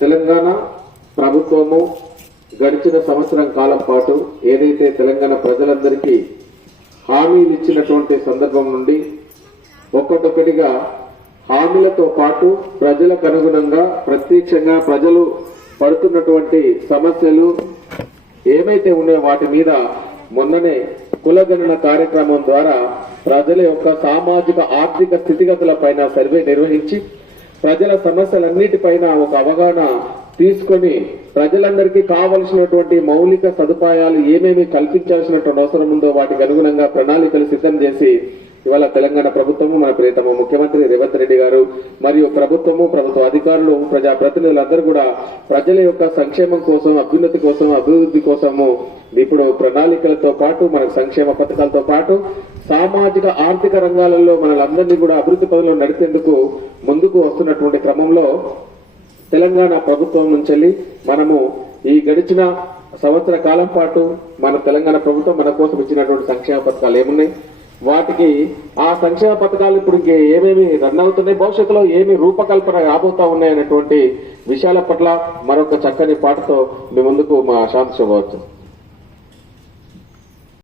తెలంగాణ ప్రభుత్వము గడిచిన సంవత్సరం కాలం పాటు ఏదైతే తెలంగాణ ప్రజలందరికీ హామీలు ఇచ్చినటువంటి సందర్భం నుండి ఒక్కొక్కటిగా హామీలతో పాటు ప్రజలకు అనుగుణంగా ప్రత్యక్షంగా ప్రజలు పడుతున్నటువంటి సమస్యలు ఏమైతే ఉన్నాయో వాటి మీద మొన్ననే కులగణన కార్యక్రమం ద్వారా ప్రజల యొక్క సామాజిక ఆర్థిక స్థితిగతుల పైన సర్వే నిర్వహించి ప్రజల సమస్యలన్నిటిపైన ఒక అవగాహన తీసుకొని ప్రజలందరికీ కావలసినటువంటి మౌలిక సదుపాయాలు ఏమేమి కల్పించాల్సినటువంటి అవసరం ఉందో వాటికి అనుగుణంగా ప్రణాళికలు సిద్ధం చేసి ఇవాళ తెలంగాణ ప్రభుత్వము మన ప్రియతమ ముఖ్యమంత్రి రేవంత్ రెడ్డి గారు మరియు ప్రభుత్వము ప్రభుత్వ అధికారులు ప్రజాప్రతినిధులందరూ కూడా ప్రజల యొక్క సంక్షేమం కోసం అభ్యున్నతి కోసం అభివృద్ధి కోసము ఇప్పుడు ప్రణాళికలతో పాటు మన సంక్షేమ పథకాలతో పాటు సామాజిక ఆర్థిక రంగాలలో మనలందరినీ కూడా అభివృద్ధి పదంలో నడిపేందుకు ముందుకు వస్తున్నటువంటి క్రమంలో తెలంగాణ ప్రభుత్వం నుంచి మనము ఈ గడిచిన సంవత్సర కాలం పాటు మన తెలంగాణ ప్రభుత్వం మన కోసం ఇచ్చినటువంటి సంక్షేమ పథకాలు ఏమున్నాయి, వాటికి ఆ సంక్షేమ పథకాలు ఇప్పుడు ఏమేమి రన్ అవుతున్నాయి, భవిష్యత్తులో ఏమి రూపకల్పన రాబోతా ఉన్నాయనేటువంటి విషయాల పట్ల మరొక చక్కని పాటతో మీ ముందుకు మా శాంతి శుభవచ్చు.